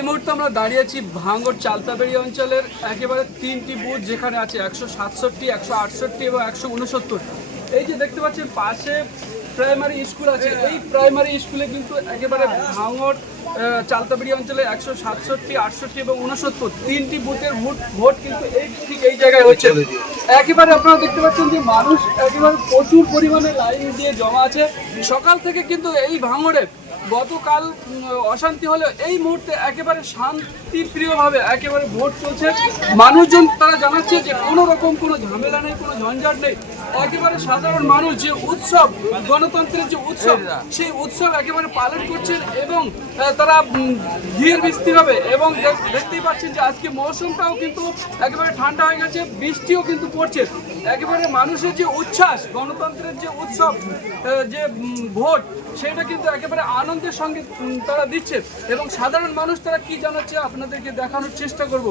এই মুহূর্তে আমরা দাঁড়িয়ে আছি ভাঙড় চালতাবেড়ি অঞ্চলের একেবারে 3টি বুথ, যেখানে আছে 167, 168 এবং 169। এই যে দেখতে পাচ্ছেন পাশে প্রাইমারি স্কুল আছে, এই প্রাইমারি স্কুলে কিন্তু একেবারে ভাঙড় চালতাবেড়ি অঞ্চলে 167, 68 এবং 69 3টি বুথের ভোট কিন্তু ঠিক এই জায়গায় হচ্ছে। একেবারে আপনারা দেখতে পাচ্ছেন যে মানুষ একেবারে প্রচুর পরিমাণে লাইন দিয়ে জমা আছে। সকাল থেকে কিন্তু এই ভাঙড়ে গতকাল অশান্তি হলে এই মুহূর্তে একেবারে শান্তিপ্রিয়ভাবে একেবারে ভোট চলছে। মানুষজন তারা জানাচ্ছে যে কোনো রকম কোনো ঝামেলা নেই, কোনো ঝঞ্ঝাট নেই। একেবারে সাধারণ মানুষ যে উৎসব, গণতন্ত্রের যে উৎসব, সেই উৎসব একেবারে পালন করছেন এবং তারা ধীর বৃষ্টি হবে। এবং দেখতেই পাচ্ছেন যে আজকে মৌসুমটাও কিন্তু একেবারে ঠান্ডা হয়ে গেছে, বৃষ্টিও কিন্তু পড়ছে। একেবারে মানুষের যে উচ্ছ্বাস, গণতন্ত্রের যে উৎসব, যে ভোট, সেটা কিন্তু একেবারে আনন্দের সঙ্গে তারা দিচ্ছে। এবং সাধারণ মানুষ তারা কি জানাচ্ছে আপনাদেরকে দেখানোর চেষ্টা করব।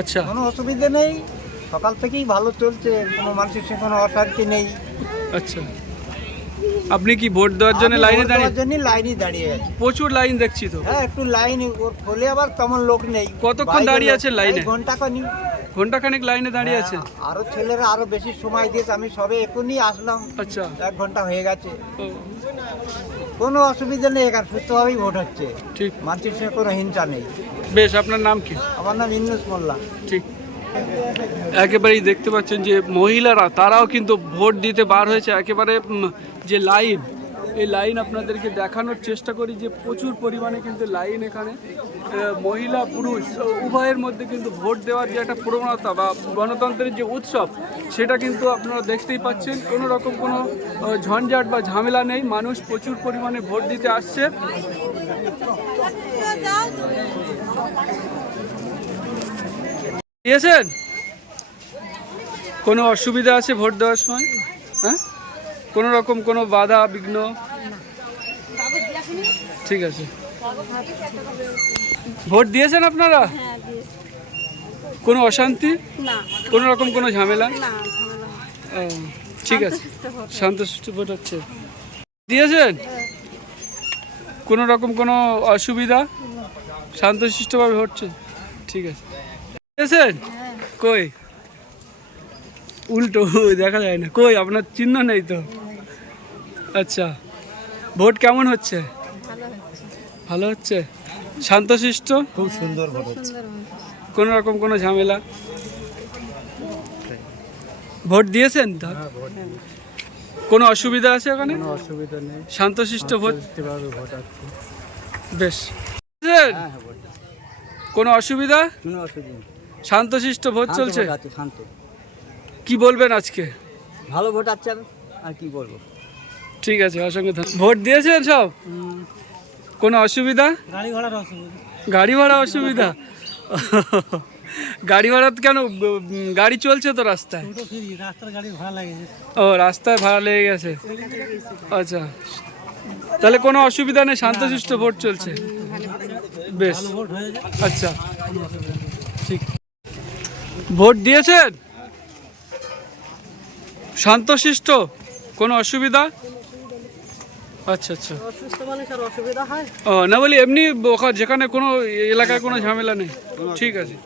আচ্ছা, কোনো অসুবিধা নেই, সকাল থেকেই ভালো চলছে, কোনো মানুষের সে কোনো অশান্তি নেই। আচ্ছা, আপনি কি ভোট দেওয়ার জন্য লাইনে দাঁড়িয়ে আছি? প্রচুর লাইন দেখছি তো। হ্যাঁ, একটু লাইন বলে আবার তেমন লোক নেই। কতক্ষণ দাঁড়িয়ে আছেন লাইনে? ঘন্টাখানেক লাইনে দাঁড়িয়ে আছেন। আরো ছেলেরা আরো বেশি সময় দিয়েছে, আমি সবে এখনই আসলাম। আচ্ছা, 1 ঘন্টা হয়ে গেছে। কোনো অসুবিধা নেই, এখানে সুস্থভাবেই ভোট হচ্ছে। ঠিক, মানুষের সঙ্গে কোনো হিংসা নেই। বেশ, আপনার নাম কি? আমার নাম ইন্নুস মোল্লা। ঠিক, একেবারেই দেখতে পাচ্ছেন যে মহিলারা তারাও কিন্তু ভোট দিতে বার হয়েছে। একেবারে যে লাইন, এই লাইন আপনাদেরকে দেখানোর চেষ্টা করি যে প্রচুর পরিমাণে কিন্তু লাইন এখানে। মহিলা পুরুষ উভয়ের মধ্যে কিন্তু ভোট দেওয়ার যে একটা প্রবণতা বা গণতন্ত্রের যে উৎসব, সেটা কিন্তু আপনারা দেখতেই পাচ্ছেন। কোনো রকম কোনো ঝঞ্ঝাট বা ঝামেলা নেই, মানুষ প্রচুর পরিমাণে ভোট দিতে আসছে। দিয়েছেন? কোনো অসুবিধা আছে ভোট দেওয়ার সময়? হ্যাঁ, কোনো রকম কোনো বাধা বিঘ্ন? ঠিক আছে। ভোট দিয়েছেন আপনারা? কোনো অশান্তি, কোনো রকম কোনো ঝামেলা? ঠিক আছে, শান্তশিষ্ট ভোট হচ্ছে। দিয়েছেন? কোনো রকম কোনো অসুবিধা? শান্তশিষ্টভাবে হচ্ছে? ঠিক আছে। দিয়েছেন? কই উল্টো দেখা যায় না, কই আপনার চিহ্ন নেই তো। আচ্ছা, ভোট কেমন হচ্ছে? ভালো হচ্ছে, শান্তশিষ্ট, খুব সুন্দর ভোট হচ্ছে। কোনো রকম কোনো ঝামেলা? ভোট দিয়েছেন? কোনো অসুবিধা আছে ওখানে? কোনো অসুবিধা নেই, শান্তশিষ্ট ভোট। ভোট হচ্ছে। বেশ, কোনো অসুবিধা? কোনো অসুবিধা, শান্তশিষ্ট ভোট চলছে। শান্ত। কি বলবেন আজকে? ভালো ভোট আছে, আর কি বলবো। ঠিক আছে, অসংখ্য ধন্যবাদ। ভোট দিয়েছেন সব? কোনো অসুবিধা? গাড়ি ভাড়ার অসুবিধা। গাড়ি ভাড়া অসুবিধা? গাড়ি ভাড়া কেন? গাড়ি চলছে তো রাস্তায়। রাস্তার গাড়ি ভাড়া লেগে গেছে। ও, রাস্তায় ভাড়া লেগে গেছে। আচ্ছা, তাহলে কোনো অসুবিধা নেই, শান্তশিষ্ট ভোট চলছে। বেশ, আচ্ছা, ঠিক। ভোট দিয়েছেন? শান্তশিষ্ট, কোনো অসুবিধা? আচ্ছা আচ্ছা, ও না, বলি এমনি যেখানে কোনো এলাকায় কোনো ঝামেলা নেই। ঠিক আছে।